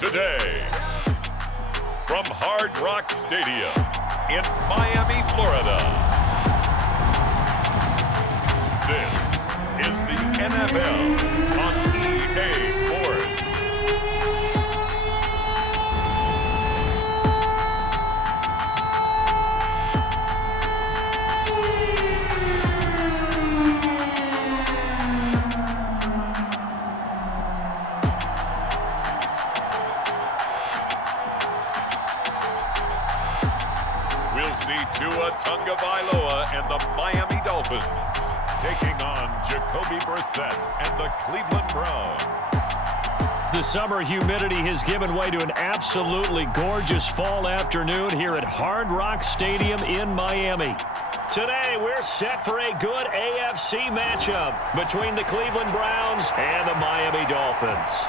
Today, from Hard Rock Stadium in Miami, Florida, this is the NFL on EA Sports. We'll see Tagovailoa and the Miami Dolphins taking on Jacoby Brissett and the Cleveland Browns. The summer humidity has given way to an absolutely gorgeous fall afternoon here at Hard Rock Stadium in Miami. Today, we're set for a good AFC matchup between the Cleveland Browns and the Miami Dolphins.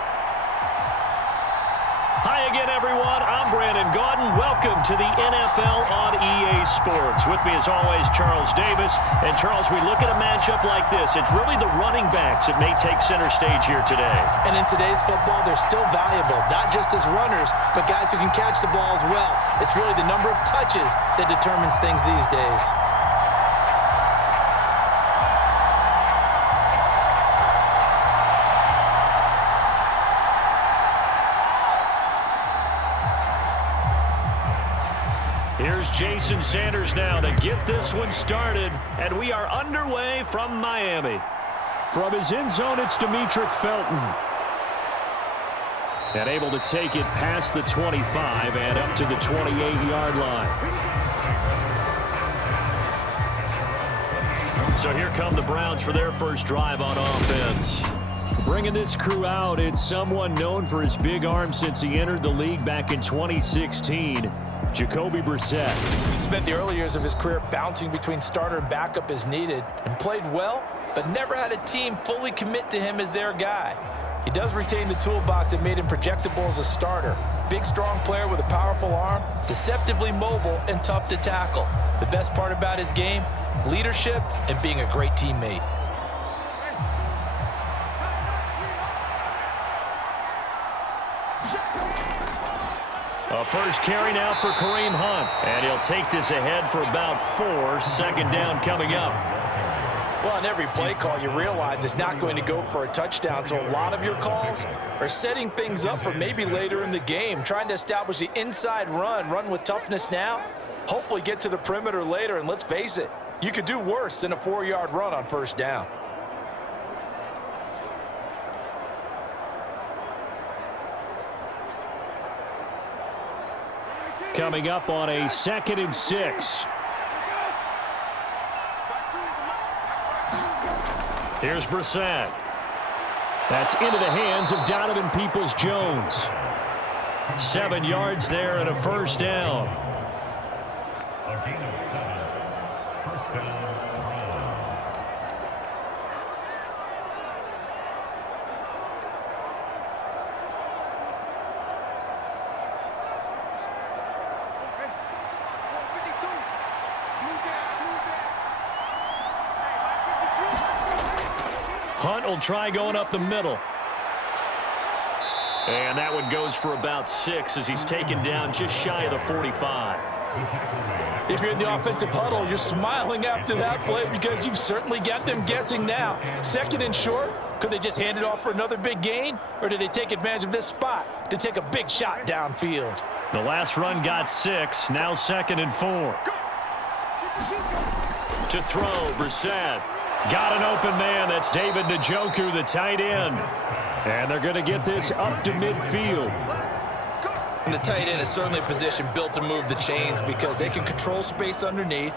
Hi again, everyone. I'm Brandon Gaudin. Welcome to the NFL on EA Sports. With me, as always, Charles Davis. And, Charles, we look at a matchup like this. It's really the running backs that may take center stage here today. And in today's football, they're still valuable, not just as runners, but guys who can catch the ball as well. It's really the number of touches that determines things these days. Here's Jason Sanders now to get this one started, and we are underway from Miami. From his end zone, it's Demetric Felton. And able to take it past the 25 and up to the 28-yard line. So here come the Browns for their first drive on offense. Bringing this crew out, it's someone known for his big arm since he entered the league back in 2016. Jacoby Brissett. Spent the early years of his career bouncing between starter and backup as needed, and played well, but never had a team fully commit to him as their guy. He does retain the toolbox that made him projectable as a starter. Big, strong player with a powerful arm, deceptively mobile, and tough to tackle. The best part about his game, leadership and being a great teammate. A first carry now for Kareem Hunt. And he'll take this ahead for about 4. Second down coming up. Well, on every play call, you realize it's not going to go for a touchdown, so a lot of your calls are setting things up for maybe later in the game, trying to establish the inside run with toughness now, hopefully get to the perimeter later, and let's face it, you could do worse than a 4-yard run on first down. Coming up on a 2nd and 6. Here's Brissett. That's into the hands of Donovan Peoples-Jones. 7 yards there and a first down. Hunt will try going up the middle. And that one goes for about 6 as he's taken down just shy of the 45. If you're in the offensive huddle, you're smiling after that play because you've certainly got them guessing now. 2nd and short, could they just hand it off for another big gain? Or did they take advantage of this spot to take a big shot downfield? The last run got 6, now 2nd and 4. To throw, Brissett. Got an open man. That's David Njoku, the tight end. And they're going to get this up to midfield. And the tight end is certainly a position built to move the chains because they can control space underneath.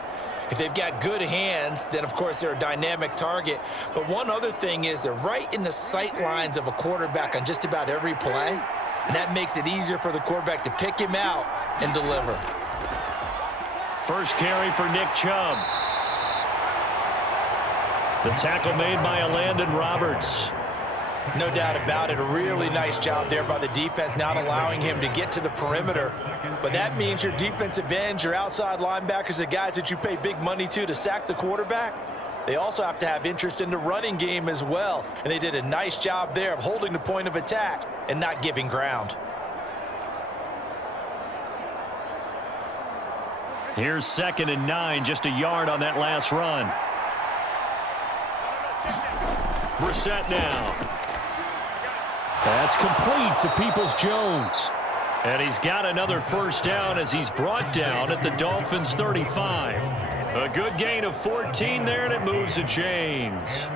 If they've got good hands, then, of course, they're a dynamic target. But one other thing is they're right in the sight lines of a quarterback on just about every play. And that makes it easier for the quarterback to pick him out and deliver. First carry for Nick Chubb. The tackle made by Landon Roberts. No doubt about it. A really nice job there by the defense, not allowing him to get to the perimeter. But that means your defensive ends, your outside linebackers, the guys that you pay big money to sack the quarterback, they also have to have interest in the running game as well. And they did a nice job there of holding the point of attack and not giving ground. Here's 2nd and 9, just a yard on that last run. Brissett now. That's complete to Peoples-Jones. And he's got another first down as he's brought down at the Dolphins' 35. A good gain of 14 there, and it moves the chains.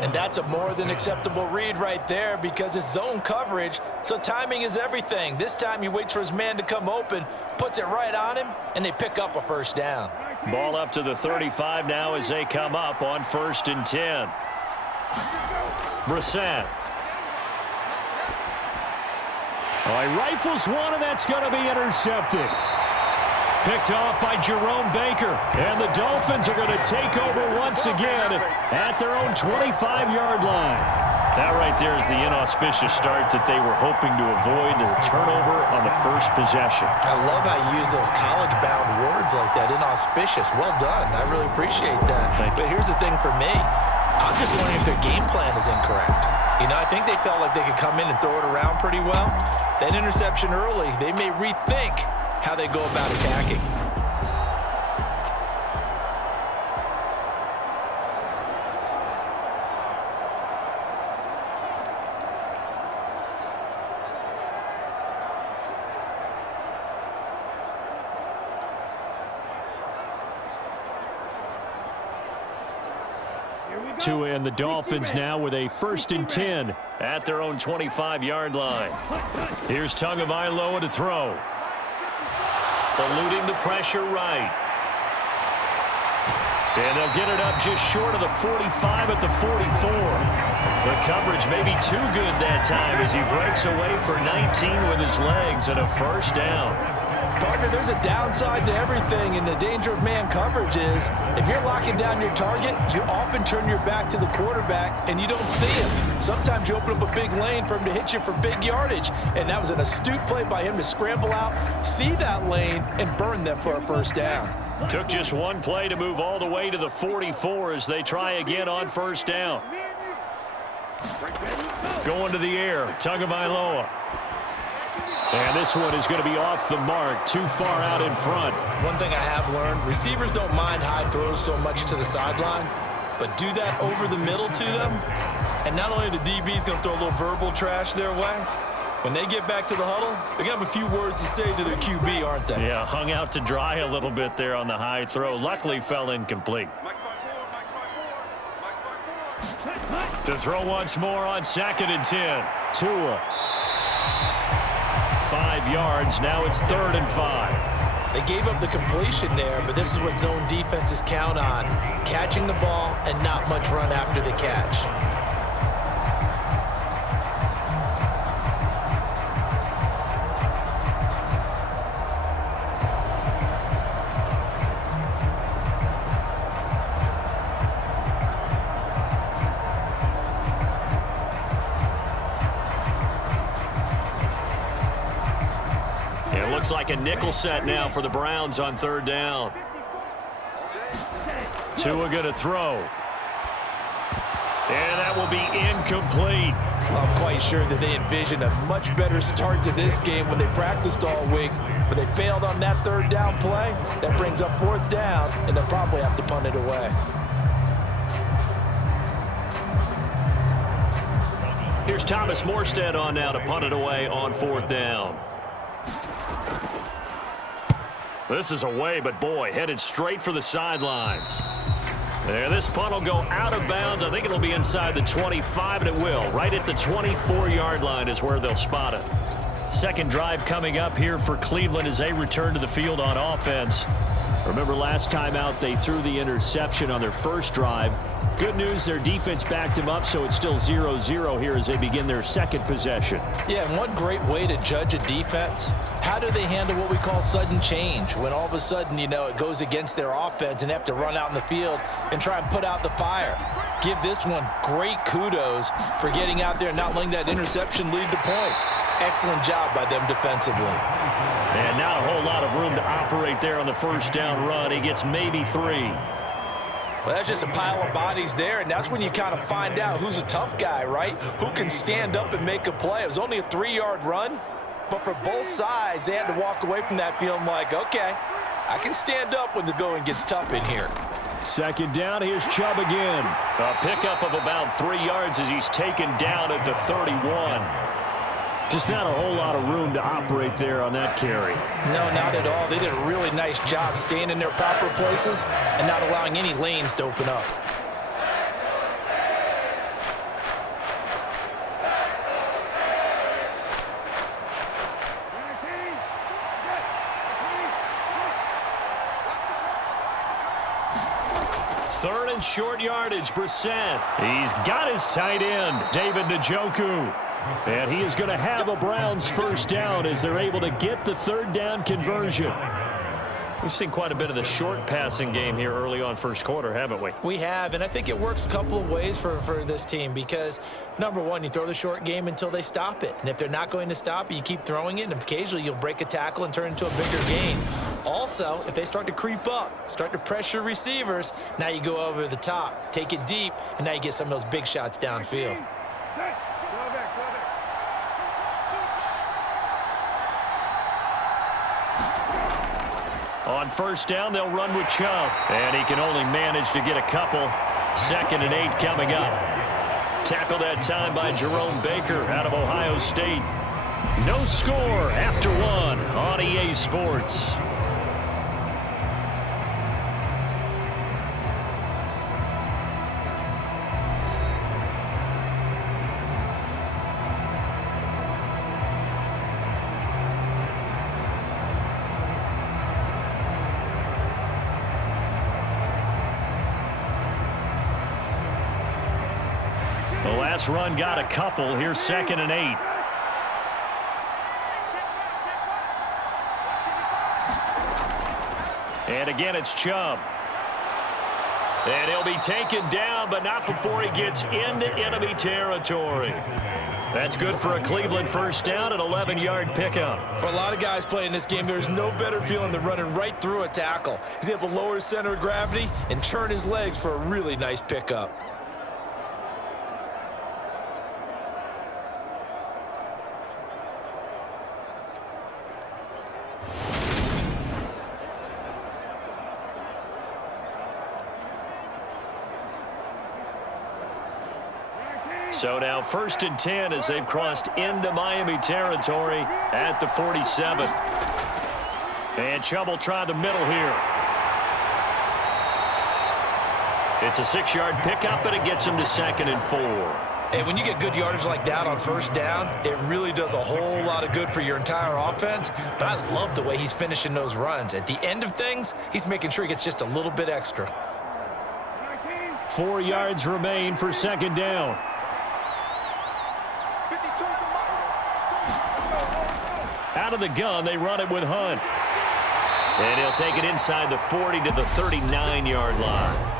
And that's a more than acceptable read right there because it's zone coverage, so timing is everything. This time he waits for his man to come open, puts it right on him, and they pick up a first down. Ball up to the 35 now as they come up on 1st and 10. Brissett. He rifles one, and that's going to be intercepted. Picked off by Jerome Baker. And the Dolphins are going to take over once again at their own 25-yard line. That right there is the inauspicious start that they were hoping to avoid, a turnover on the first possession. I love how you use those college-bound words like that, inauspicious. Well done. I really appreciate that. But here's the thing for me. I'm just wondering if their game plan is incorrect. You know, I think they felt like they could come in and throw it around pretty well. That interception early, they may rethink how they go about attacking. Tua and the Dolphins now with a 1st and 10 at their own 25-yard line. Here's Tagovailoa to throw. Eluding the pressure right. And they'll get it up just short of the 45 at the 44. The coverage may be too good that time as he breaks away for 19 with his legs and a first down. Partner, there's a downside to everything, and the danger of man coverage is if you're locking down your target, you often turn your back to the quarterback and you don't see him. Sometimes you open up a big lane for him to hit you for big yardage, and that was an astute play by him to scramble out, see that lane, and burn them for a first down. Took just one play to move all the way to the 44 as they try again on first down. Going to the air, Tagovailoa. And this one is going to be off the mark, too far out in front. One thing I have learned, receivers don't mind high throws so much to the sideline, but do that over the middle to them, and not only the DB's going to throw a little verbal trash their way, when they get back to the huddle, they're going to have a few words to say to their QB, aren't they? Yeah, hung out to dry a little bit there on the high throw. Luckily fell incomplete. To throw once more on 2nd and 10. Tua. 5 yards. Now it's 3rd and 5. They gave up the completion there, but this is what zone defenses count on. Catching the ball and not much run after the catch. Looks like a nickel set now for the Browns on 3rd down. Tua going to throw. And that will be incomplete. I'm quite sure that they envisioned a much better start to this game when they practiced all week, but they failed on that 3rd down play. That brings up 4th down, and they'll probably have to punt it away. Here's Thomas Morstead on now to punt it away on 4th down. This is away, but boy, headed straight for the sidelines. There, this punt will go out of bounds. I think it'll be inside the 25, and it will. Right at the 24-yard line is where they'll spot it. Second drive coming up here for Cleveland as they return to the field on offense. Remember last time out, they threw the interception on their first drive. Good news, their defense backed him up, so it's still 0-0 here as they begin their second possession. Yeah, and one great way to judge a defense, how do they handle what we call sudden change? When all of a sudden, you know, it goes against their offense and they have to run out in the field and try and put out the fire. Give this one great kudos for getting out there and not letting that interception lead to points. Excellent job by them defensively. And not a whole lot of room to operate there on the first down run. He gets maybe 3. Well, that's just a pile of bodies there, and that's when you kind of find out who's a tough guy, right? Who can stand up and make a play. It was only a 3-yard run, but for both sides, they had to walk away from that feeling like, okay, I can stand up when the going gets tough in here. Second down, here's Chubb again. A pickup of about 3 yards as he's taken down at the 31. Just not a whole lot of room to operate there on that carry. No, not at all. They did a really nice job staying in their proper places and not allowing any lanes to open up. Third and short yardage, Brissett. He's got his tight end, David Njoku. And he is going to have a Browns first down as they're able to get the third down conversion. We've seen quite a bit of the short passing game here early on first quarter, haven't we? We have, and I think it works a couple of ways for this team because, number one, you throw the short game until they stop it. And if they're not going to stop it, you keep throwing it, and occasionally you'll break a tackle and turn it into a bigger gain. Also, if they start to creep up, start to pressure receivers, now you go over the top, take it deep, and now you get some of those big shots downfield. On first down, they'll run with Chubb. And he can only manage to get a couple. 2nd and 8 coming up. Tackled that time by Jerome Baker out of Ohio State. No score after 1 on EA Sports. The last run got a couple. Here's 2nd and 8. And again, it's Chubb. And he'll be taken down, but not before he gets into enemy territory. That's good for a Cleveland first down, an 11-yard pickup. For a lot of guys playing this game, there's no better feeling than running right through a tackle. He's able to lower his center of gravity and turn his legs for a really nice pickup. So now 1st and 10 as they've crossed into Miami territory at the 47. And Chubb will try the middle here. It's a 6-yard pickup, and it gets him to 2nd and 4. And when you get good yardage like that on first down, it really does a whole lot of good for your entire offense. But I love the way he's finishing those runs. At the end of things, he's making sure he gets just a little bit extra. 4 yards remain for 2nd down. Out of the gun, they run it with Hunt. And he'll take it inside the 40 to the 39-yard line.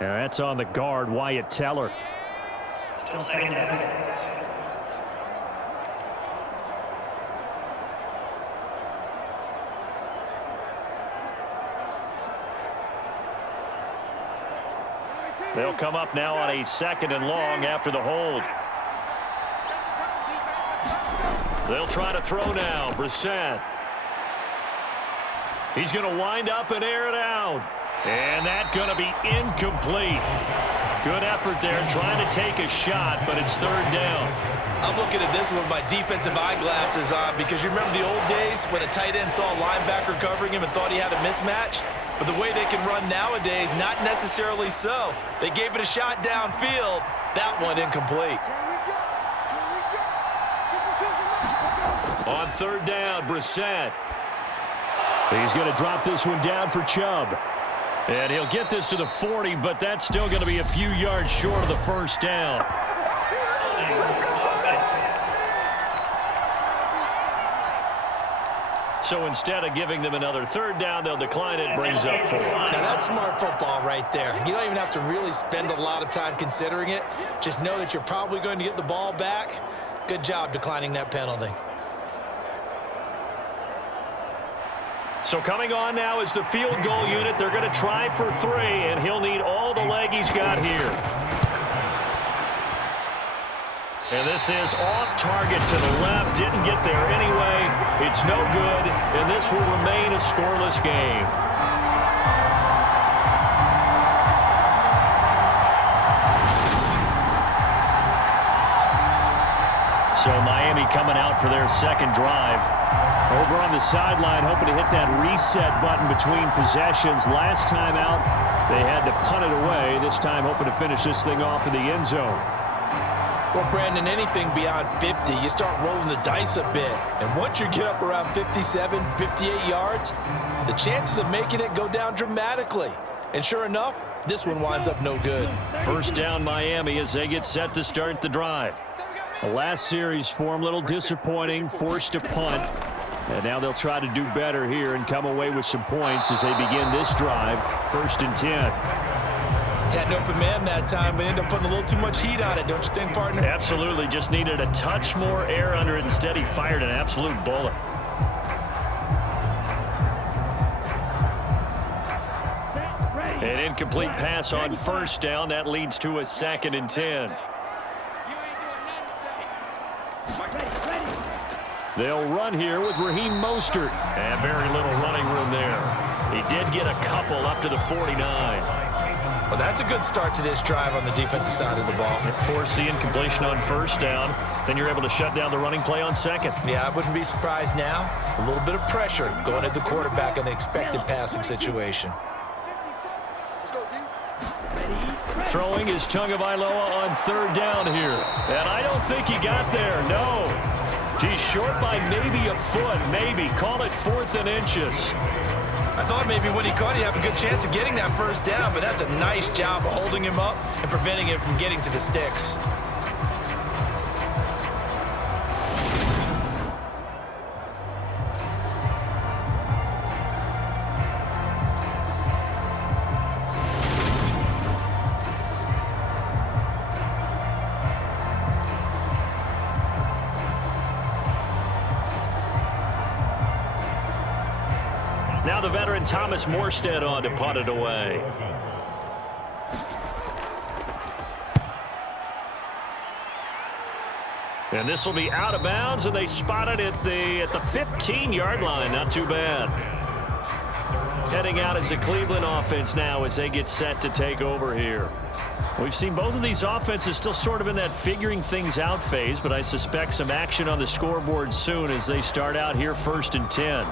Now that's on the guard, Wyatt Teller. Still 2nd down. They'll come up now on a 2nd and long after the hold. They'll try to throw now. Brissett. He's going to wind up and air it out. And that's going to be incomplete. Good effort there trying to take a shot, but it's 3rd down. I'm looking at this with my defensive eyeglasses on because you remember the old days when a tight end saw a linebacker covering him and thought he had a mismatch? But the way they can run nowadays, not necessarily so. They gave it a shot downfield. That one incomplete. On 3rd down, Brissett. He's going to drop this one down for Chubb. And he'll get this to the 40, but that's still going to be a few yards short of the first down. So instead of giving them another 3rd down, they'll decline it, brings up 4. Now that's smart football right there. You don't even have to really spend a lot of time considering it. Just know that you're probably going to get the ball back. Good job declining that penalty. So coming on now is the field goal unit. They're going to try for 3, and he'll need all the leg he's got here. And this is off target to the left. Didn't get there anyway. It's no good, and this will remain a scoreless game. So Miami coming out for their second drive. Over on the sideline, hoping to hit that reset button between possessions. Last time out, they had to punt it away. This time, hoping to finish this thing off in the end zone. Well, Brandon, anything beyond 50, you start rolling the dice a bit. And once you get up around 57, 58 yards, the chances of making it go down dramatically. And sure enough, this one winds up no good. First down, Miami, as they get set to start the drive. The last series for them, a little disappointing, forced to punt. And now they'll try to do better here and come away with some points as they begin this drive. 1st and 10. Had an open man that time, but ended up putting a little too much heat on it, don't you think, partner? Absolutely. Just needed a touch more air under it. Instead, he fired an absolute bullet. An incomplete pass on first down. That leads to a 2nd and 10. They'll run here with Raheem Mostert. And very little running room there. He did get a couple up to the 49. Well, that's a good start to this drive on the defensive side of the ball. Force the incompletion on first down. Then you're able to shut down the running play on second. Yeah, I wouldn't be surprised now. A little bit of pressure going at the quarterback in the expected passing situation. Throwing is Tagovailoa on 3rd down here. And I don't think he got there, no. He's short by maybe a foot, maybe. Call it 4th and inches. I thought maybe when he caught, he'd have a good chance of getting that first down, but that's a nice job of holding him up and preventing him from getting to the sticks. Now the veteran Thomas Morstead on to punt it away. And this will be out of bounds, and they spot it at the 15-yard line. Not too bad. Heading out as the Cleveland offense now as they get set to take over here. We've seen both of these offenses still sort of in that figuring things out phase, but I suspect some action on the scoreboard soon as they start out here 1st and 10.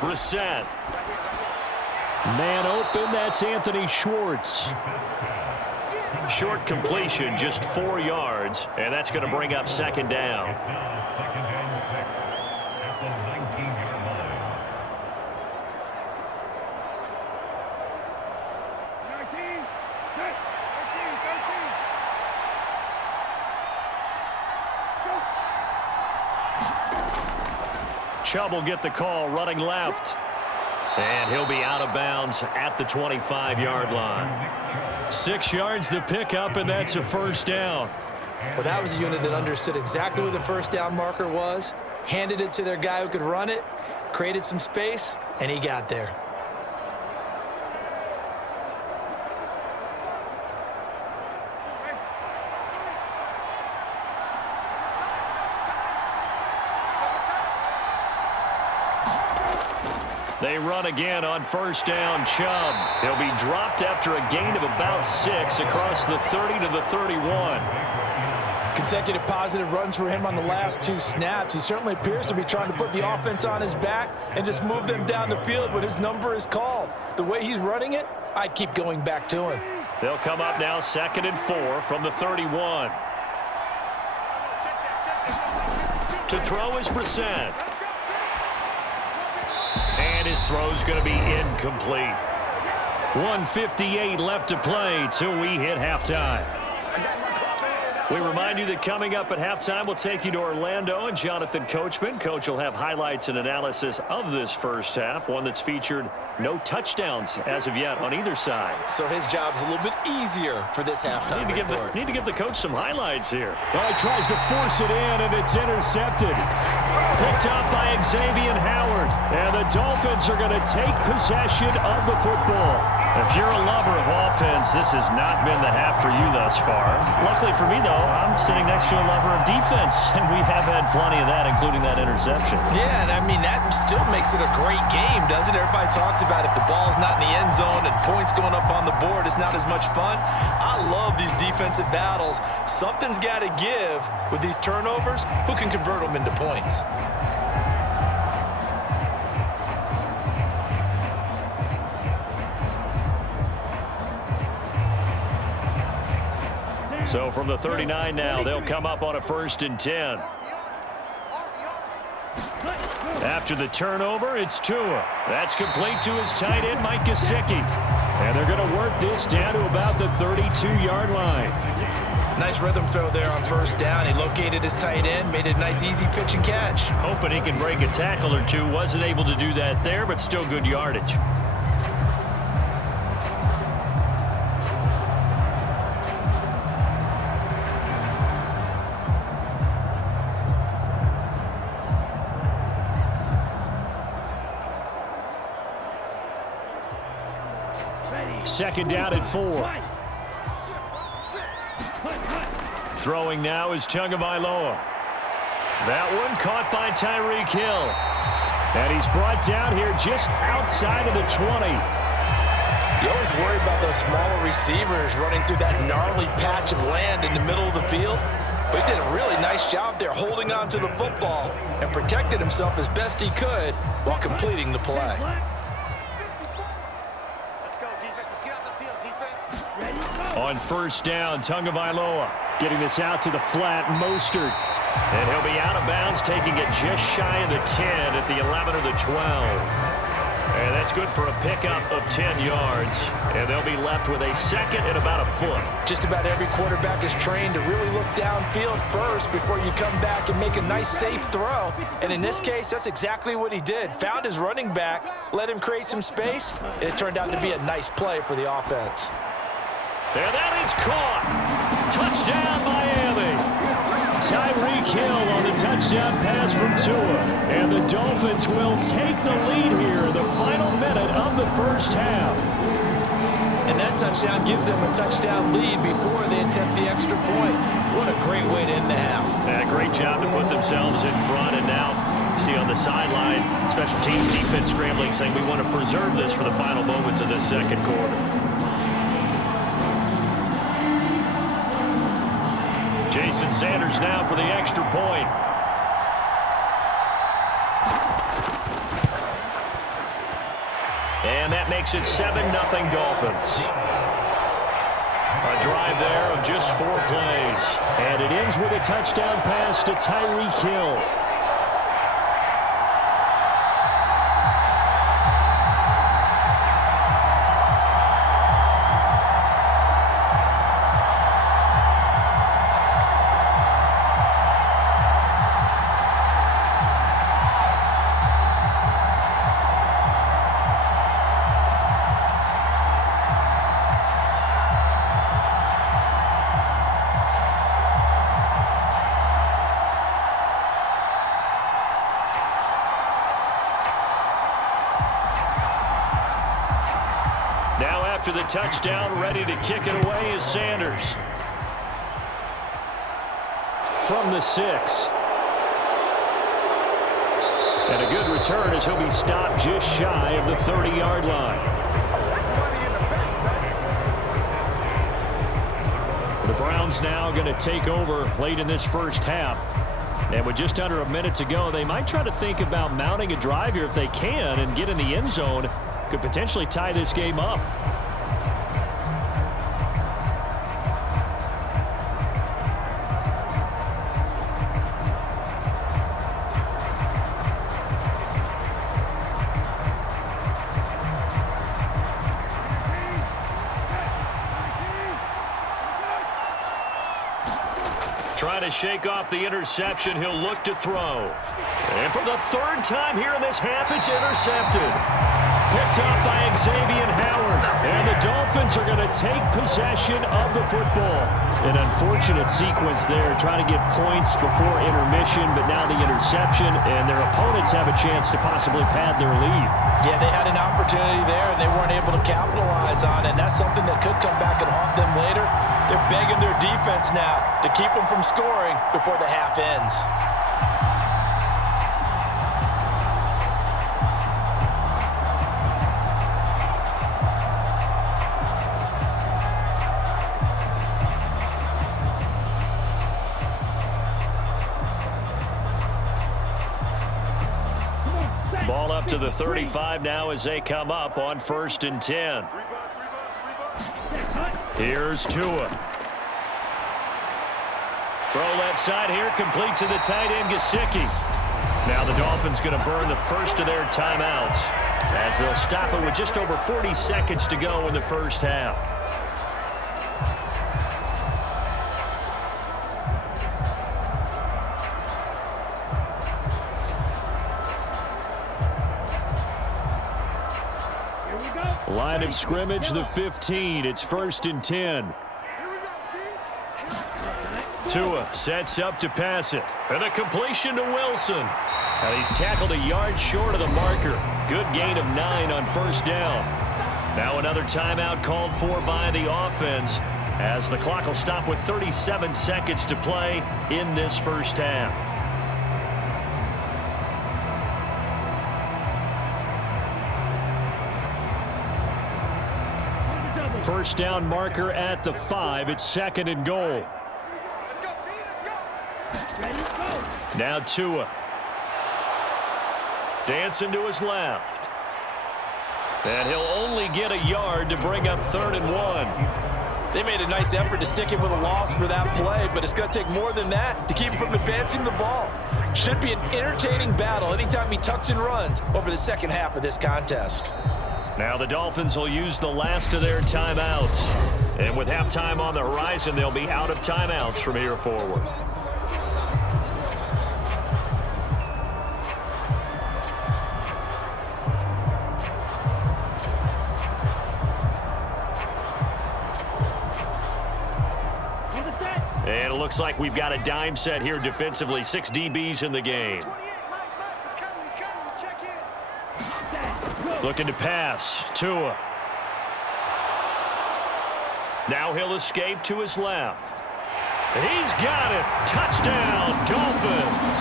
Brissett. Man open, that's Anthony Schwartz. Short completion, just 4 yards, and that's going to bring up 2nd down. Chubb will get the call running left. And he'll be out of bounds at the 25-yard line. 6 yards the pickup, and that's a 1st down. Well, that was a unit that understood exactly where the first down marker was, handed it to their guy who could run it, created some space, and he got there. They run again on 1st down. Chubb. He'll be dropped after a gain of about 6 across the 30 to the 31. Consecutive positive runs for him on the last 2 snaps. He certainly appears to be trying to put the offense on his back and just move them down the field when his number is called. The way he's running it, I'd keep going back to him. They'll come up now 2nd and 4 from the 31. To throw is Brissett. And his throw's going to be incomplete. 1:58 left to play till we hit halftime. We remind you that coming up at halftime, we'll take you to Orlando and Jonathan Coachman. Coach will have highlights and analysis of this first half, one that's featured no touchdowns as of yet on either side. So his job's a little bit easier for this halftime report. Need to give the coach some highlights here. Well, he tries to force it in, and it's intercepted. Picked off by Xavier Howard. And the Dolphins are going to take possession of the football. If you're a lover of offense, this has not been the half for you thus far. Luckily for me, though, I'm sitting next to a lover of defense, and we have had plenty of that, including that interception. Yeah, and I mean, that still makes it a great game, doesn't it? Everybody talks about if the ball's not in the end zone and points going up on the board, it's not as much fun. I love these defensive battles. Something's got to give with these turnovers. Who can convert them into points? So from the 39 now, they'll come up on a 1st and 10. After the turnover, it's Tua. That's complete to his tight end, Mike Gesicki. And they're going to work this down to about the 32-yard line. Nice rhythm throw there on 1st down. He located his tight end, made it a nice easy pitch and catch. Hoping he can break a tackle or two. Wasn't able to do that there, but still good yardage. Second down at 4. Throwing now is Tagovailoa. That one caught by Tyreek Hill. And he's brought down here just outside of the 20. You always worry about those smaller receivers running through that gnarly patch of land in the middle of the field. But he did a really nice job there holding on to the football and protected himself as best he could while completing the play. On 1st down, Tagovailoa getting this out to the flat, Mostert. And he'll be out of bounds, taking it just shy of the 10 at the 11 or the 12. And that's good for a pickup of 10 yards. And they'll be left with a 2nd and about a foot. Just about every quarterback is trained to really look downfield first before you come back and make a nice, safe throw. And in this case, that's exactly what he did. Found his running back, let him create some space, and it turned out to be a nice play for the offense. And that is caught. Touchdown, Miami. Tyreek Hill on the touchdown pass from Tua. And the Dolphins will take the lead here in the final minute of the 1st half. And that touchdown gives them a touchdown lead before they attempt the extra point. What a great way to end the half. Yeah, great job to put themselves in front. And now, see on the sideline, special teams defense scrambling, saying we want to preserve this for the final moments of this 2nd quarter. Jason Sanders now for the extra point. And that makes it 7-0 Dolphins. A drive there of just 4 plays. And it ends with a touchdown pass to Tyreek Hill. After the touchdown, ready to kick it away is Sanders. From the 6. And a good return as he'll be stopped just shy of the 30-yard line. The Browns now going to take over late in this 1st half. And with just under a minute to go, they might try to think about mounting a drive here if they can and get in the end zone. Could potentially tie this game up. to shake off the interception. He'll look to throw. And for the third time here in this half, it's intercepted. Picked up by Xavier Howard. And the Dolphins are going to take possession of the football. An unfortunate sequence there, trying to get points before intermission, but now the interception, and their opponents have a chance to possibly pad their lead. Yeah, they had an opportunity there, and they weren't able to capitalize on it, and that's something that could come back and haunt them later. They're begging their defense now to keep them from scoring before the half ends. Ball up to the 35 now as they come up on 1st and 10. Here's Tua. Throw left side here, complete to the tight end, Gesicki. Now the Dolphins going to burn the first of their timeouts as they'll stop it with just over 40 seconds to go in the first half. Line of scrimmage, the 15. It's 1st and 10. Tua sets up to pass it. And a completion to Wilson. And he's tackled a yard short of the marker. Good gain of 9 on 1st down. Now another timeout called for by the offense as the clock will stop with 37 seconds to play in this first half. First down marker at the 5. It's 2nd and goal. Now Tua. Dancing to his left. And he'll only get a yard to bring up 3rd and 1. They made a nice effort to stick him with a loss for that play, but it's going to take more than that to keep him from advancing the ball. Should be an entertaining battle anytime he tucks and runs over the second half of this contest. Now the Dolphins will use the last of their timeouts. And with halftime on the horizon, they'll be out of timeouts from here forward. And it looks like we've got a dime set here defensively. 6 DBs in the game. Looking to pass. Tua. Now he'll escape to his left. He's got it. Touchdown, Dolphins.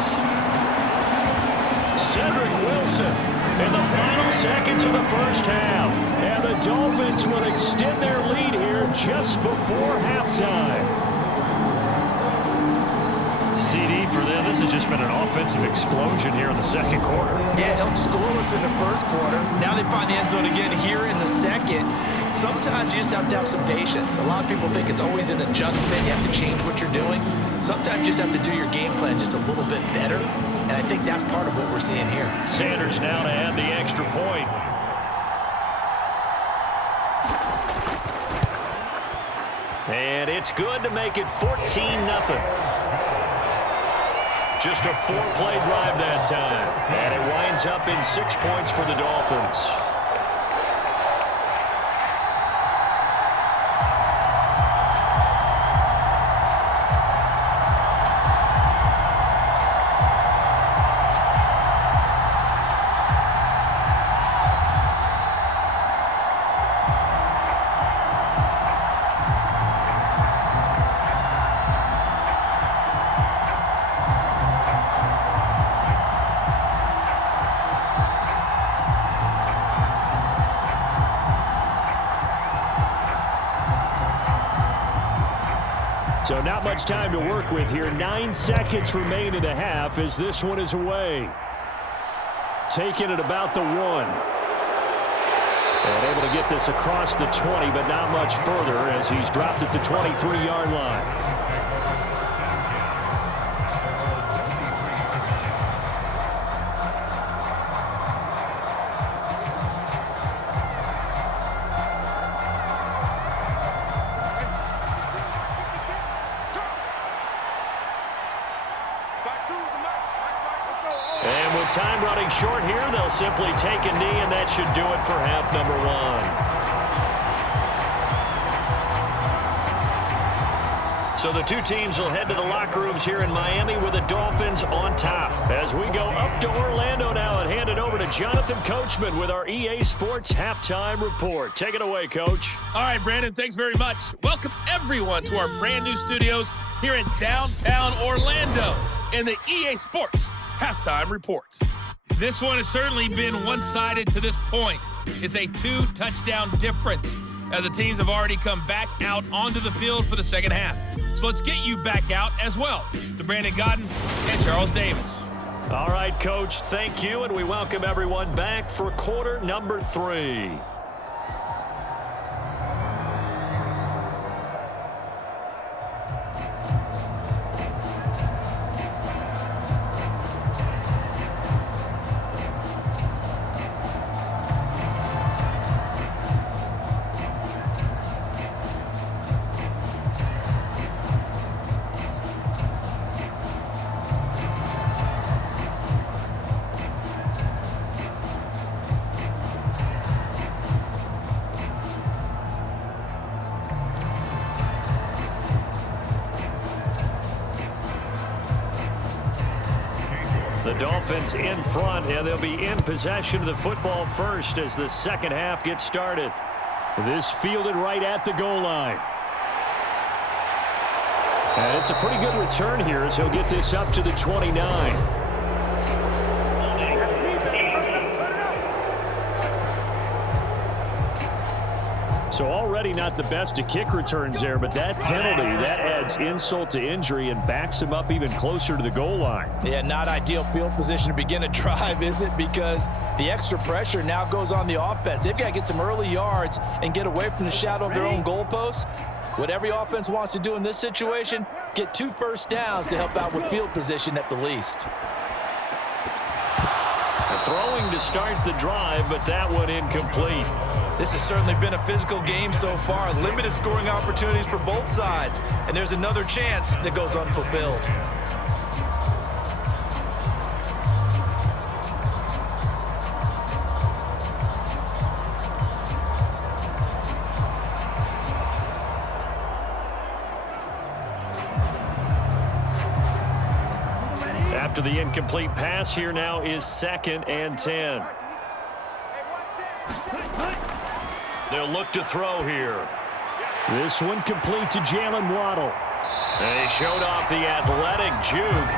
Cedric Wilson in the final seconds of the first half. And the Dolphins will extend their lead here just before halftime. CD for them. This has just been an offensive explosion here in the second quarter. Yeah, held scoreless in the first quarter. Now they find the end zone again here in the second. Sometimes you just have to have some patience. A lot of people think it's always an adjustment. You have to change what you're doing. Sometimes you just have to do your game plan just a little bit better. And I think that's part of what we're seeing here. Sanders now to add the extra point. And it's good to make it 14-0. Just a 4-play drive that time. And it winds up in 6 points for the Dolphins. So not much time to work with here. 9 seconds remain in the half as this one is away. Taking it about the 1. And able to get this across the 20, but not much further as he's dropped it to 23-yard line. time running short here. They'll simply take a knee, and that should do it for half number one. So the two teams will head to the locker rooms here in Miami with the Dolphins on top. As we go up to Orlando now and hand it over to Jonathan Coachman with our EA Sports Halftime Report. Take it away, Coach. All right, Brandon, thanks very much. Welcome, everyone, to our brand new studios here in downtown Orlando in the EA Sports Halftime Report. This one has certainly been one-sided to this point. It's a 2-touchdown difference as the teams have already come back out onto the field for the second half. So let's get you back out as well to Brandon Godden and Charles Davis. All right, Coach, thank you, and we welcome everyone back for quarter number 3. The Dolphins in front, and they'll be in possession of the football first as the second half gets started. This fielded right at the goal line. And it's a pretty good return here as he'll get this up to the 29. So already not the best of kick returns there, but that penalty, that adds insult to injury and backs him up even closer to the goal line. Yeah, not ideal field position to begin a drive, is it? Because the extra pressure now goes on the offense. They've got to get some early yards and get away from the shadow of their own goalposts. What every offense wants to do in this situation, get 2 first downs to help out with field position at the least. Throwing to start the drive, but that one incomplete. This has certainly been a physical game so far. Limited scoring opportunities for both sides. And there's another chance that goes unfulfilled. After the incomplete pass, here now is 2nd and 10. They'll look to throw here. This one complete to Jalen Waddle. And he showed off the athletic juke.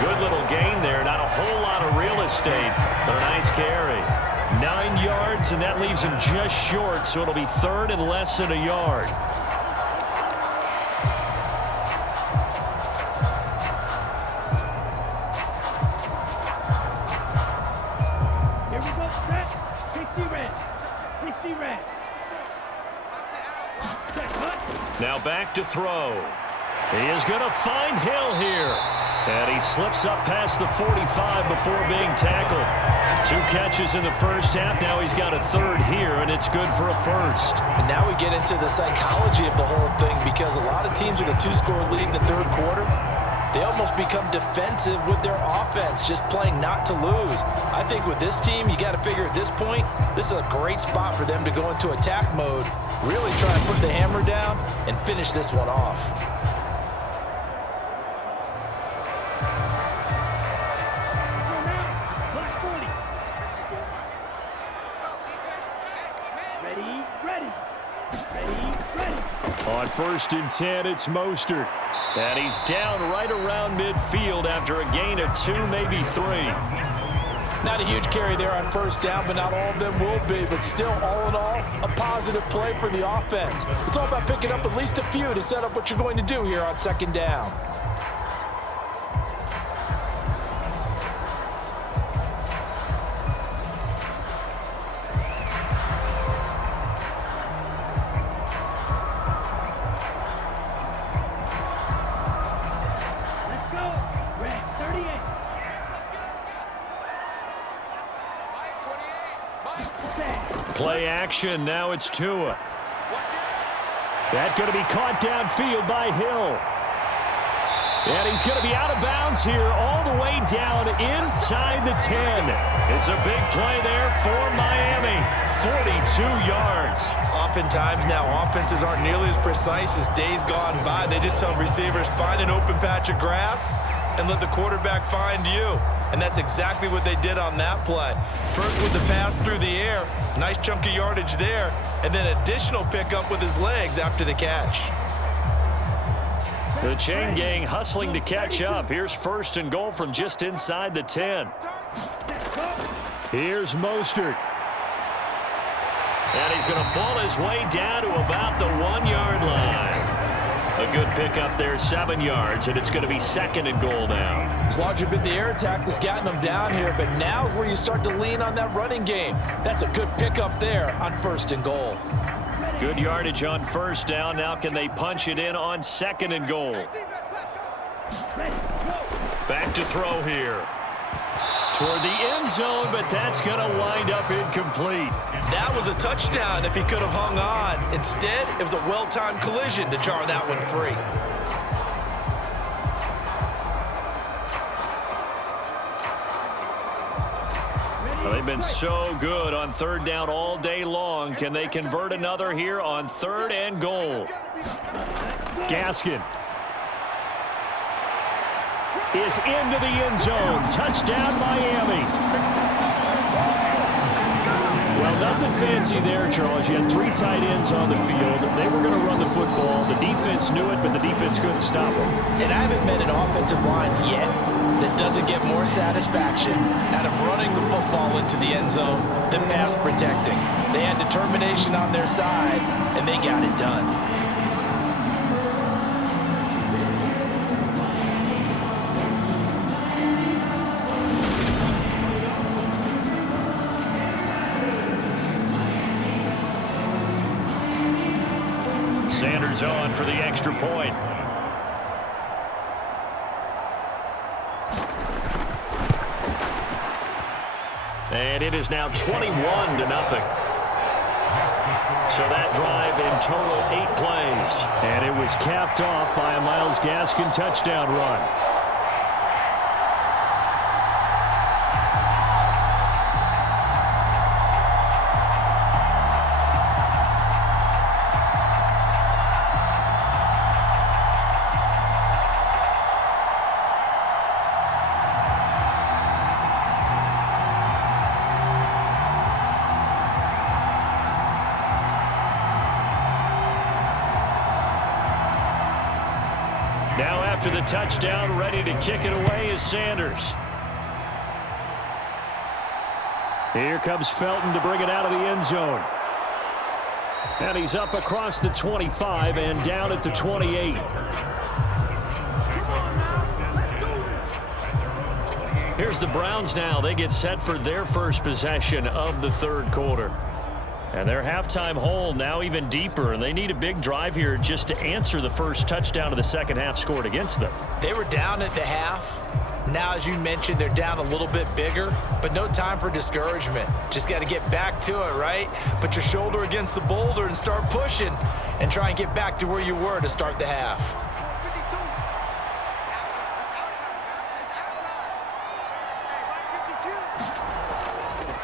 Good little gain there. Not a whole lot of real estate, but a nice carry. 9 yards, and that leaves him just short, so it'll be 3rd and less than a yard. Here we go, set. 60 red. 60 red. Now back to throw. He is going to find Hill here. And he slips up past the 45 before being tackled. 2 catches in the first half. Now he's got a 3rd here, and it's good for a 1st. And now we get into the psychology of the whole thing, because a lot of teams with a 2-score lead in the 3rd quarter, they almost become defensive with their offense, just playing not to lose. I think with this team, you got to figure at this point, this is a great spot for them to go into attack mode, really try and put the hammer down and finish this one off. On 1st and 10, it's Mostert. And he's down right around midfield after a gain of 2, maybe 3. Not a huge carry there on 1st down, but not all of them will be. But still, all in all, a positive play for the offense. It's all about picking up at least a few to set up what you're going to do here on 2nd down. Play action. Now it's Tua. That's going to be caught downfield by Hill. And he's going to be out of bounds here all the way down inside the 10. It's a big play there for Miami. 42 yards. Oftentimes now, offenses aren't nearly as precise as days gone by. They just tell receivers, find an open patch of grass and let the quarterback find you. And that's exactly what they did on that play. First with the pass through the air, nice chunk of yardage there, and then additional pickup with his legs after the catch. The chain gang hustling to catch up. Here's 1st and goal from just inside the 10. Here's Mostert. And he's going to pull his way down to about the 1-yard line. A good pickup there, 7 yards, and it's going to be 2nd and goal now. It's largely been the air attack that's gotten them down here, but now is where you start to lean on that running game. That's a good pickup there on 1st and goal. Good yardage on 1st down. Now can they punch it in on 2nd and goal? Back to throw here. Toward the end zone, but that's going to wind up incomplete. That was a touchdown if he could have hung on. Instead, it was a well-timed collision to jar that one free. Well, they've been so good on 3rd down all day long. Can they convert another here on 3rd and goal? Gaskin is into the end zone. Touchdown, Miami. Well, nothing fancy there, Charles. You had 3 tight ends on the field. They were going to run the football. The defense knew it, but the defense couldn't stop them. And I haven't met an offensive line yet that doesn't get more satisfaction out of running the football into the end zone than pass protecting. They had determination on their side, and they got it done. Sanders on for the extra point. And it is now 21-0. So that drive in total 8 plays. And it was capped off by a Myles Gaskin touchdown run. Now after the touchdown, ready to kick it away is Sanders. Here comes Felton to bring it out of the end zone. And he's up across the 25 and down at the 28. Here's the Browns now. They get set for their first possession of the 3rd quarter. And their halftime hole now even deeper, and they need a big drive here just to answer the first touchdown of the second half scored against them. They were down at the half. Now, as you mentioned, they're down a little bit bigger, but no time for discouragement. Just got to get back to it, right? Put your shoulder against the boulder and start pushing and try and get back to where you were to start the half.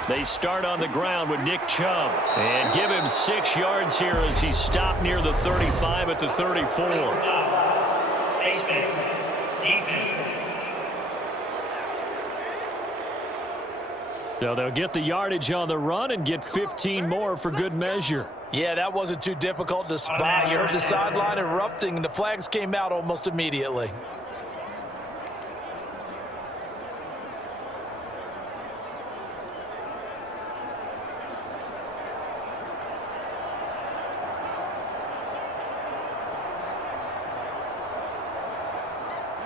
They start on the ground with Nick Chubb and give him 6 yards here as he stopped near the 35 at the 34. So they'll get the yardage on the run and get 15 more for good measure. Yeah, that wasn't too difficult to spot. You heard the sideline erupting, and the flags came out almost immediately.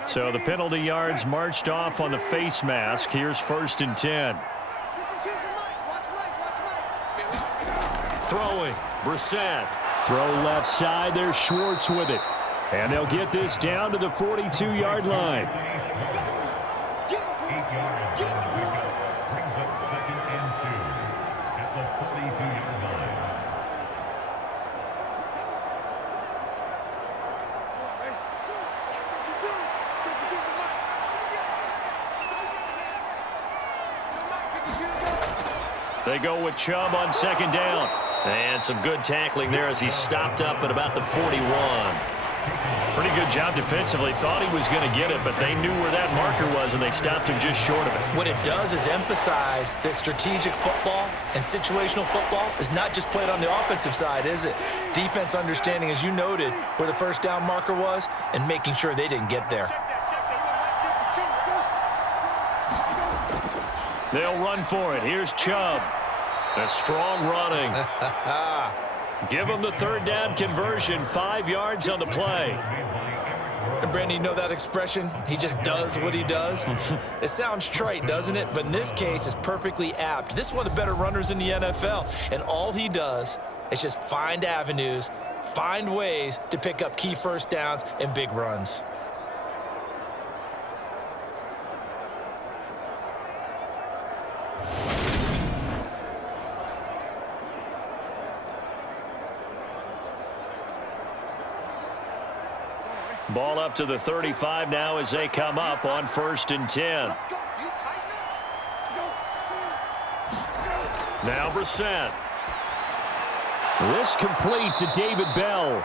So the penalty yards marched off on the face mask. Here's 1st and 10. Throwing, Brissett. Throw left side, there's Schwartz with it. And they'll get this down to the 42-yard line. They go with Chubb on second down. And some good tackling there as he stopped up at about the 41. Pretty good job defensively. Thought he was going to get it, but they knew where that marker was, and they stopped him just short of it. What it does is emphasize that strategic football and situational football is not just played on the offensive side, is it? Defense understanding, as you noted, where the first down marker was and making sure they didn't get there. They'll run for it. Here's Chubb. A strong running. Give him the third down conversion. 5 yards on the play. And Brandon, you know that expression? He just does what he does? It sounds trite, doesn't it? But in this case, it's perfectly apt. This is one of the better runners in the NFL. And all he does is just find avenues, find ways to pick up key first downs and big runs. Ball up to the 35 now as they come up on 1st and 10. Now Brissett. This complete to David Bell.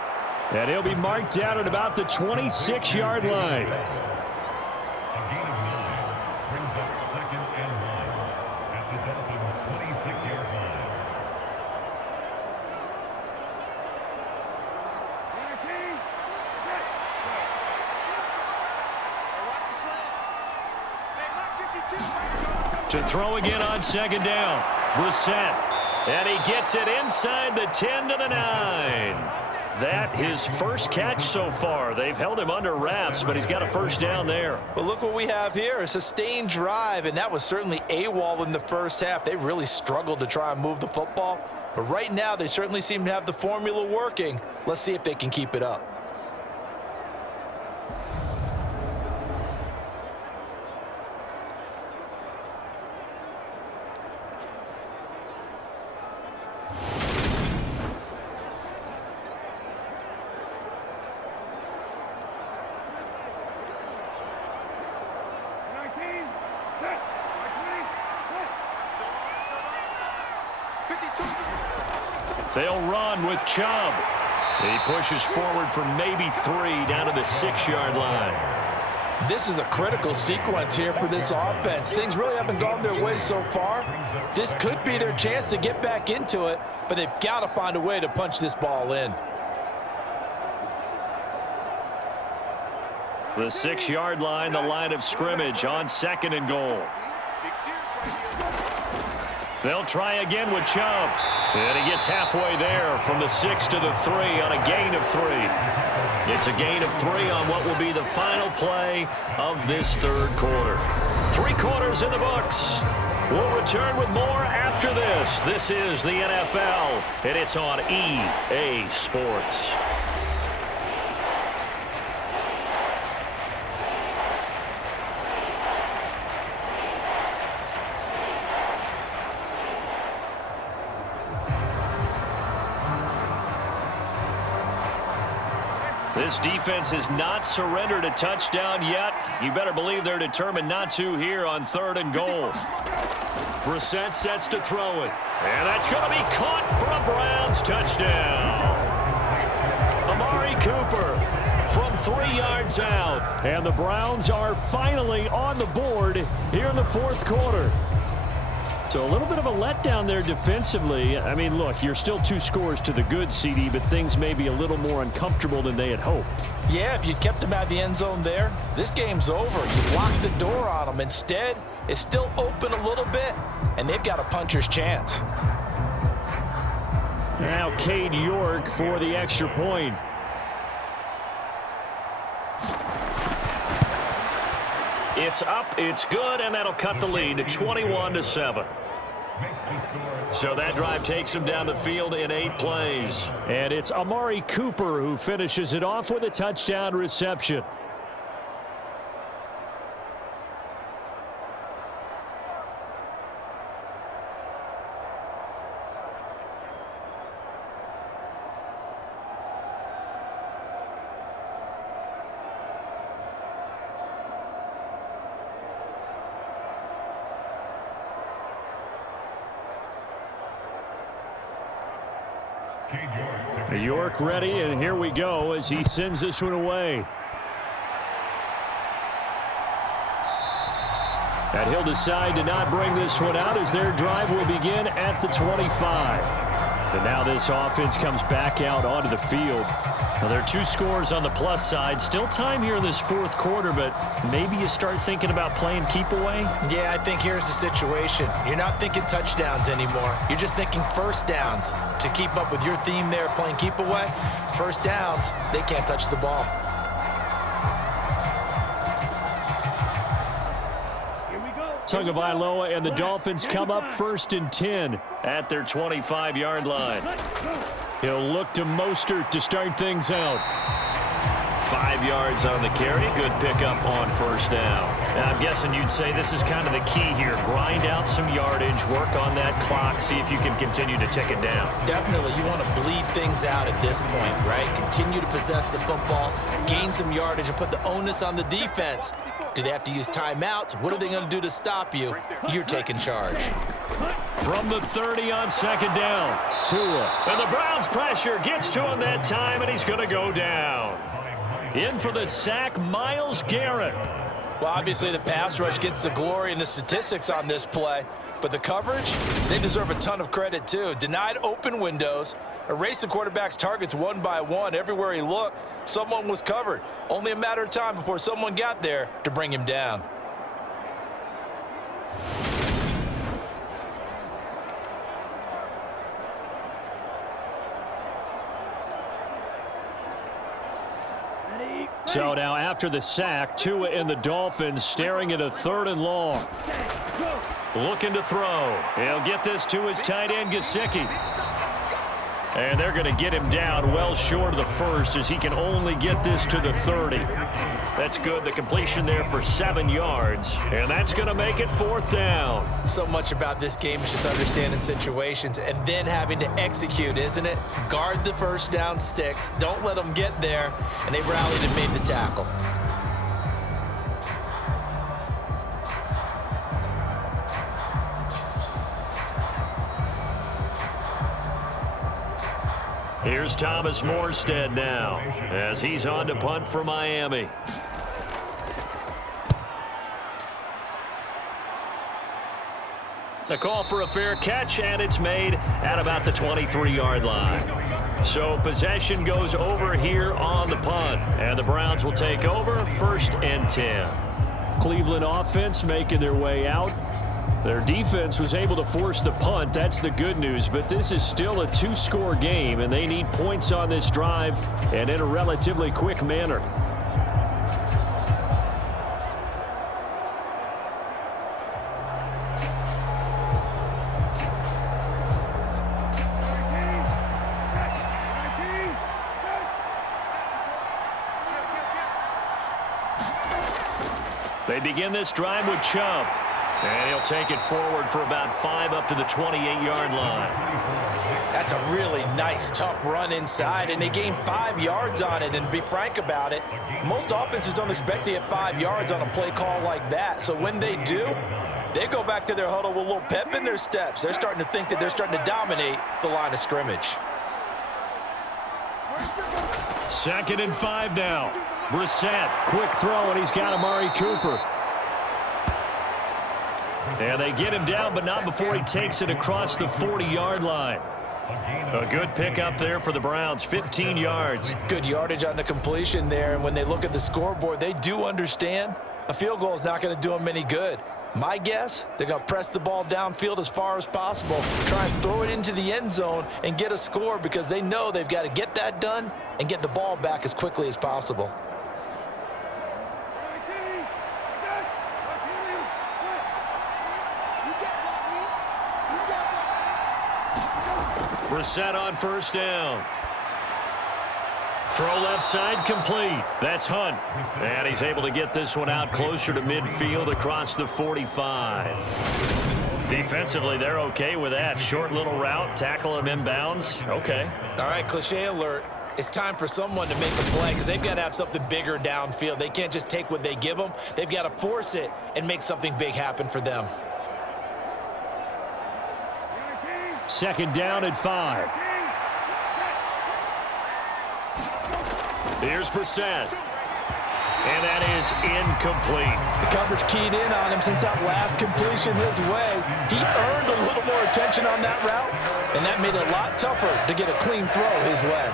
And he'll be marked down at about the 26-yard line. A gain of 9 brings up 2nd and 1 at the Dolphins' 26-yard line. To throw again on 2nd down. Brissett. And he gets it inside the 10 to the 9. That his first catch so far. They've held him under wraps, but he's got a first down there. Well, look what we have here, a sustained drive, and that was certainly AWOL in the first half. They really struggled to try and move the football, but right now they certainly seem to have the formula working. Let's see if they can keep it up. They'll run with Chubb. He pushes forward for maybe 3 down to the 6-yard line. This is a critical sequence here for this offense. Things really haven't gone their way so far. This could be their chance to get back into it, but they've got to find a way to punch this ball in. The 6-yard line, the line of scrimmage on 2nd and goal. They'll try again with Chubb. And he gets halfway there from the 6 to the 3 on a gain of 3. It's a gain of 3 on what will be the final play of this 3rd quarter. 3 quarters in the books. We'll return with more after this. This is the NFL, and it's on EA Sports. This defense has not surrendered a touchdown yet. You better believe they're determined not to here on 3rd and goal. Brissett sets to throw it. And that's going to be caught for a Browns touchdown. Amari Cooper from 3 yards out. And the Browns are finally on the board here in the 4th quarter. So a little bit of a letdown there defensively. I mean, look, you're still 2 scores to the good, CD, but things may be a little more uncomfortable than they had hoped. Yeah, if you'd kept them out of the end zone there, this game's over. You locked the door on them. Instead, it's still open a little bit, and they've got a puncher's chance. Now Cade York for the extra point. It's up, it's good, and that'll cut the lead to 21-7. So that drive takes him down the field in 8 plays. And it's Amari Cooper who finishes it off with a touchdown reception. York ready, and here we go as he sends this one away. And he'll decide to not bring this one out as their drive will begin at the 25. And now this offense comes back out onto the field. Now there are 2 scores on the plus side. Still time here in this fourth quarter, but maybe you start thinking about playing keep away? Yeah, I think here's the situation. You're not thinking touchdowns anymore. You're just thinking first downs. To keep up with your theme there, playing keep away, first downs, they can't touch the ball. Tagovailoa and the Dolphins come up 1st and 10 at their 25-yard line. He'll look to Mostert to start things out. 5 yards on the carry. Good pickup on first down. And I'm guessing you'd say this is kind of the key here. Grind out some yardage, work on that clock, see if you can continue to tick it down. Definitely. You want to bleed things out at this point, right? Continue to possess the football, gain some yardage, and put the onus on the defense. Do they have to use timeouts? What are they going to do to stop you? You're taking charge. From the 30 on 2nd down, Tua. And the Browns pressure gets to him that time, and he's going to go down. In for the sack, Myles Garrett. Well, obviously the pass rush gets the glory and the statistics on this play, but the coverage, they deserve a ton of credit too. Denied open windows, erased the quarterback's targets one by one. Everywhere he looked, someone was covered. Only a matter of time before someone got there to bring him down. So now after the sack, Tua and the Dolphins staring at a 3rd and long. Looking to throw. He'll get this to his tight end, Gesicki. And they're going to get him down well short of the 1st as he can only get this to the 30. That's good. The completion there for 7 yards. And that's going to make it 4th down. So much about this game is just understanding situations and then having to execute, isn't it? Guard the first down sticks. Don't let them get there. And they rallied and made the tackle. Here's Thomas Morstead now as he's on to punt for Miami. The call for a fair catch, and it's made at about the 23-yard line. So possession goes over here on the punt, and the Browns will take over 1st and 10. Cleveland offense making their way out. Their defense was able to force the punt. That's the good news, but this is still a 2-score game, and they need points on this drive and in a relatively quick manner. They begin this drive with Chubb. And he'll take it forward for about 5 up to the 28-yard line. That's a really nice, tough run inside, and they gain 5 yards on it. And to be frank about it, most offenses don't expect to get 5 yards on a play call like that. So when they do, they go back to their huddle with a little pep in their steps. They're starting to think that they're starting to dominate the line of scrimmage. 2nd and 5 now. Brissett, quick throw, and he's got Amari Cooper. And they get him down, but not before he takes it across the 40-yard line. A good pickup there for the Browns, 15 yards. Good yardage on the completion there, and when they look at the scoreboard, they do understand a field goal is not going to do them any good. My guess, they're going to press the ball downfield as far as possible, try and throw it into the end zone and get a score because they know they've got to get that done and get the ball back as quickly as possible. Brissett on 1st down. Throw left side complete. That's Hunt. And he's able to get this one out closer to midfield across the 45. Defensively, they're okay with that. Short little route, tackle him inbounds. Okay. All right, cliche alert. It's time for someone to make a play because they've got to have something bigger downfield. They can't just take what they give them. They've got to force it and make something big happen for them. 2nd down at 5. Here's Brissett. And that is incomplete. The coverage keyed in on him since that last completion his way. He earned a little more attention on that route, and that made it a lot tougher to get a clean throw his way.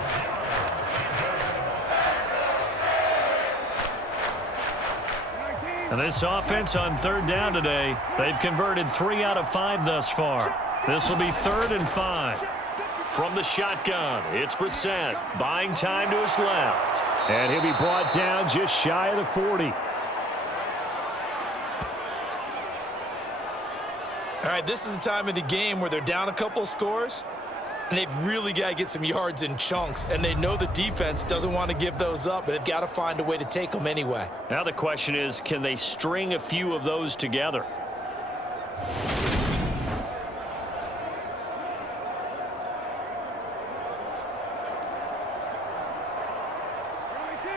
And this offense on third down today, they've converted 3 out of 5 thus far. This will be 3rd and 5. From the shotgun, it's Brissett, buying time to his left. And he'll be brought down just shy of the 40. All right, this is the time of the game where they're down a couple of scores, and they've really got to get some yards in chunks, and they know the defense doesn't want to give those up, but they've got to find a way to take them anyway. Now the question is, can they string a few of those together?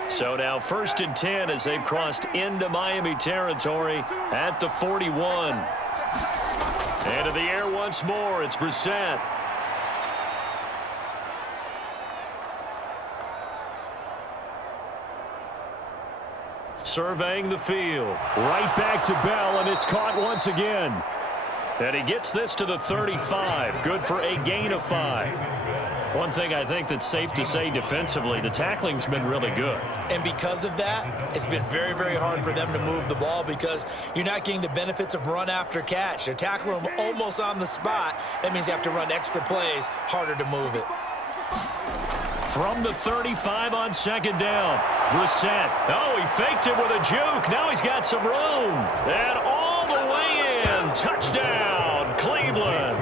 So now 1st and 10 as they've crossed into Miami territory at the 41. Into the air once more. It's Brissett. Surveying the field. Right back to Bell, and it's caught once again. And he gets this to the 35. Good for a gain of 5. One thing I think that's safe to say defensively, the tackling's been really good. And because of that, it's been very, very hard for them to move the ball because you're not getting the benefits of run after catch. They're tackling them almost on the spot. That means you have to run extra plays, harder to move it. From the 35 on 2nd down, Brissett. Oh, he faked it with a juke. Now he's got some room. And all the way in. Touchdown, Cleveland.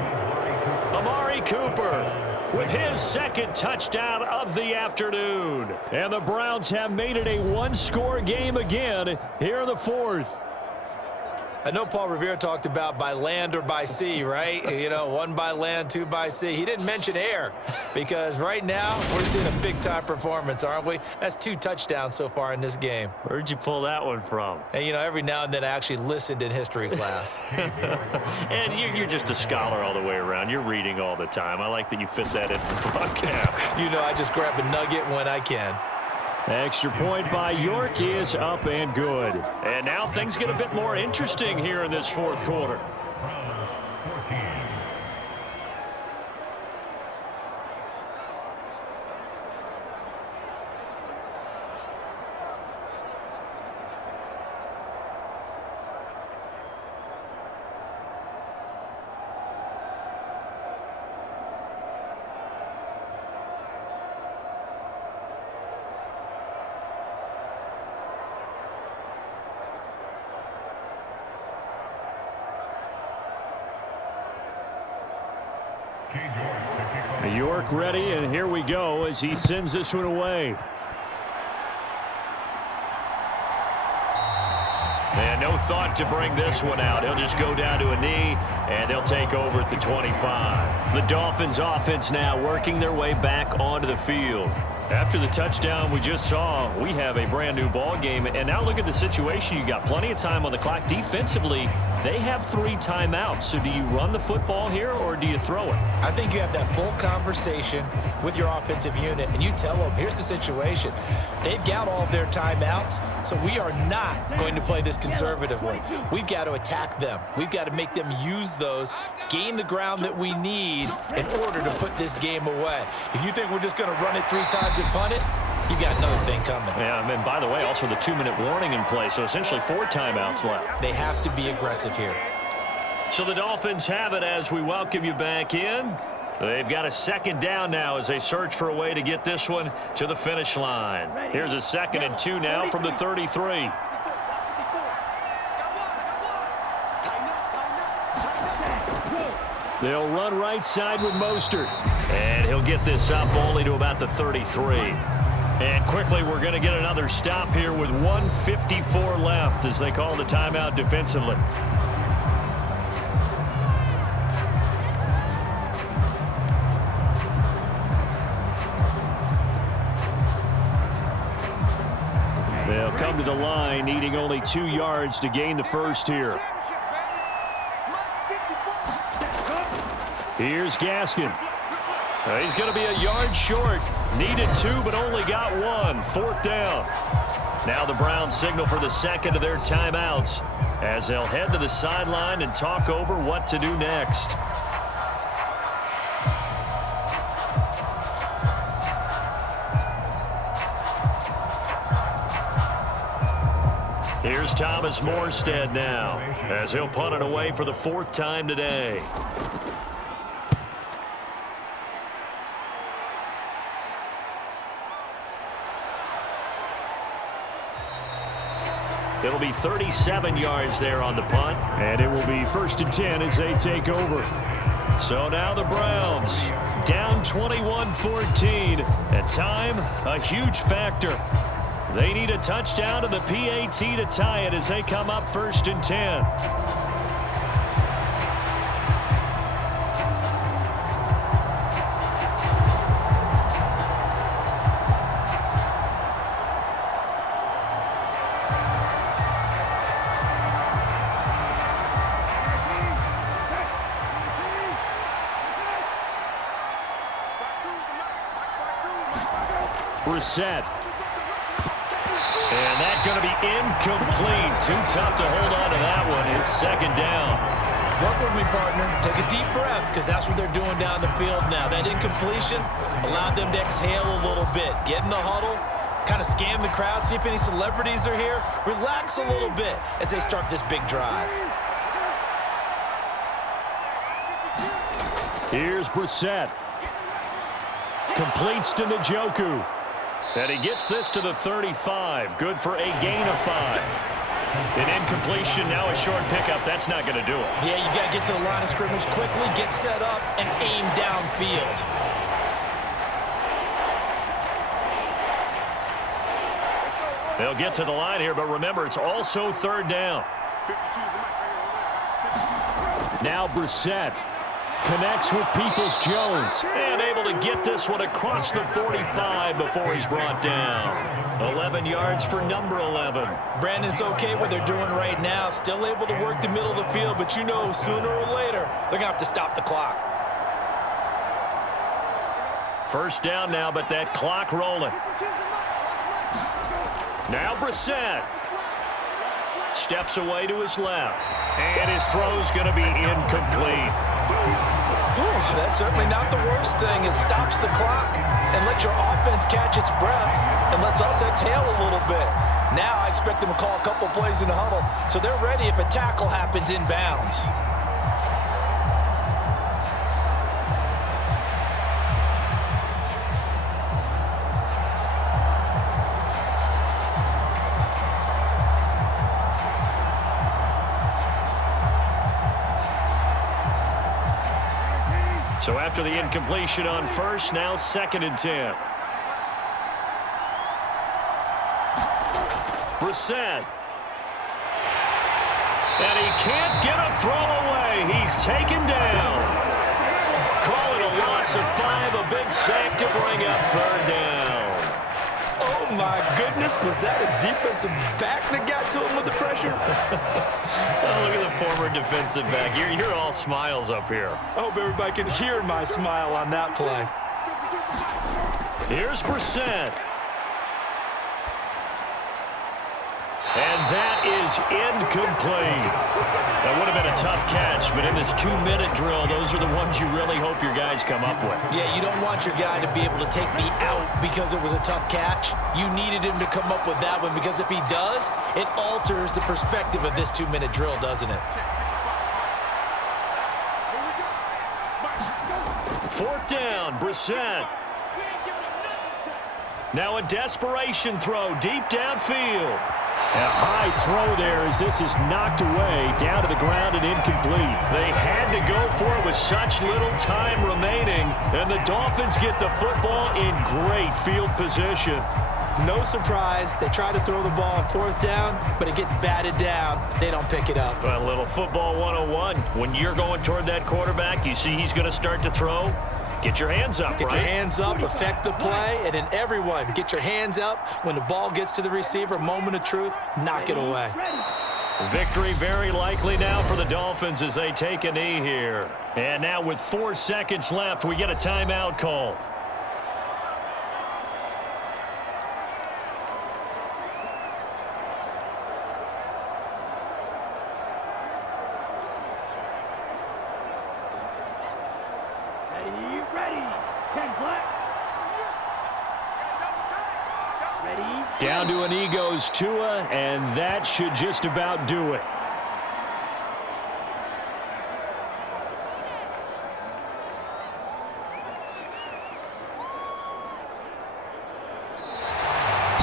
Amari Cooper with his 2nd touchdown of the afternoon. And the Browns have made it a one-score game again here in the 4th. I know Paul Revere talked about by land or by sea, right? You know, 1 by land, 2 by sea. He didn't mention air because right now we're seeing a big-time performance, aren't we? That's 2 touchdowns so far in this game. Where'd you pull that one from? And, you know, every now and then I actually listened in history class. And you're just a scholar all the way around. You're reading all the time. I like that you fit that into the broadcast. You know, I just grab a nugget when I can. Extra point by York is up and good. And now things get a bit more interesting here in this 4th quarter. York ready, and here we go as he sends this one away. And no thought to bring this one out. He'll just go down to a knee, and they'll take over at the 25. The Dolphins offense now working their way back onto the field. After the touchdown we just saw, we have a brand new ball game. And now look at the situation. You got plenty of time on the clock. Defensively, they have 3 timeouts. So do you run the football here or do you throw it? I think you have that full conversation with your offensive unit, and you tell them, here's the situation. They've got all of their timeouts, so we are not going to play this conservatively. We've got to attack them. We've got to make them use those, gain the ground that we need in order to put this game away. If you think we're just going to run it 3 times and punt it, you got another thing coming. Yeah, and by the way, also the 2-minute warning in play, so essentially 4 timeouts left. They have to be aggressive here. So the Dolphins have it as we welcome you back in. They've got a 2nd down now as they search for a way to get this one to the finish line. Here's a 2nd and 2 now from the 33. They'll run right side with Mostert. And he'll get this up only to about the 33. And quickly, we're going to get another stop here with 1:54 left as they call the timeout defensively. They'll come to the line, needing only 2 yards to gain the first here. Here's Gaskin. He's going to be a yard short. Needed 2, but only got 1. 4th down. Now the Browns signal for the second of their timeouts as they'll head to the sideline and talk over what to do next. Here's Thomas Morstead now as he'll punt it away for the 4th time today. It'll be 37 yards there on the punt. And it will be 1st and 10 as they take over. So now the Browns down 21-14. At time, a huge factor. They need a touchdown to the PAT to tie it as they come up 1st and 10. Brissett. And that's going to be incomplete. Too tough to hold on to that one. It's 2nd down. Work with me, partner. Take a deep breath, because that's what they're doing down the field now. That incompletion allowed them to exhale a little bit. Get in the huddle, kind of scan the crowd, see if any celebrities are here. Relax a little bit as they start this big drive. Here's Brissett. Completes to Njoku. And he gets this to the 35. Good for a gain of 5. An incompletion, now a short pickup. That's not going to do it. Yeah, you got to get to the line of scrimmage quickly, get set up, and aim downfield. They'll get to the line here, but remember, it's also 3rd down. Now Brissett connects with Peoples-Jones. And able to get this one across the 45 before he's brought down. 11 yards for number 11. Brandon, it's okay what they're doing right now. Still able to work the middle of the field, but you know sooner or later they're going to have to stop the clock. 1st down now, but that clock rolling. Now Brissett steps away to his left. And his throw's going to be incomplete. That's certainly not the worst thing. It stops the clock and lets your offense catch its breath and lets us exhale a little bit. Now I expect them to call a couple plays in the huddle so they're ready if a tackle happens inbounds. So after the incompletion on 1st, now 2nd and 10. Brissett. And he can't get a throw away. He's taken down. Call it a loss of 5, a big sack to bring up 3rd down. Oh, my goodness. Was that a defensive back that got to him with the pressure? Oh, look at the former defensive back. You're all smiles up here. I hope everybody can hear my smile on that play. Here's Brissett. And that is incomplete. That would have been a tough catch, but in this 2-minute drill, those are the ones you really hope your guys come up with. Yeah, you don't want your guy to be able to take the out because it was a tough catch. You needed him to come up with that one because if he does, it alters the perspective of this 2-minute drill, doesn't it? 4th down, Brissett. Now a desperation throw deep downfield. A high throw there as this is knocked away, down to the ground and incomplete. They had to go for it with such little time remaining, and the Dolphins get the football in great field position. No surprise, they try to throw the ball on 4th down, but it gets batted down. They don't pick it up. A little football 101. When you're going toward that quarterback, you see he's going to start to throw. Get your hands up, Get right? your hands up, affect the play, and then everyone get your hands up. When the ball gets to the receiver, moment of truth, knock it away. Victory very likely now for the Dolphins as they take a knee here. And now with 4 seconds left, we get a timeout call. 10 black. Ready? Down to a knee goes Tua, and that should just about do it.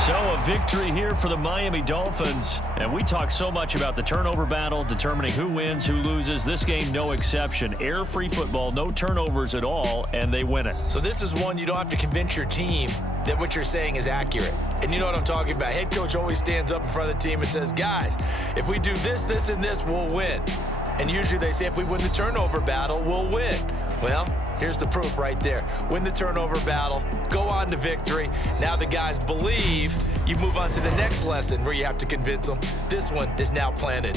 So a victory here for the Miami Dolphins. And we talk so much about the turnover battle, determining who wins, who loses. This game, no exception. Air-free football, no turnovers at all, and they win it. So this is one you don't have to convince your team that what you're saying is accurate. And you know what I'm talking about. Head coach always stands up in front of the team and says, guys, if we do this, this, and this, we'll win. And usually they say if we win the turnover battle, we'll win. Well, here's the proof right there. Win the turnover battle, go on to victory. Now the guys believe. You move on to the next lesson where you have to convince them. This one is now planted.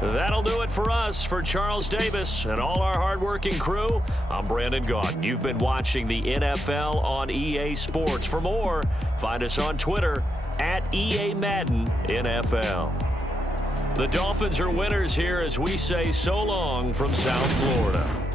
That'll do it for us. For Charles Davis and all our hardworking crew, I'm Brandon Gaudin. You've been watching the NFL on EA Sports. For more, find us on Twitter at EA Madden NFL. The Dolphins are winners here as we say so long from South Florida.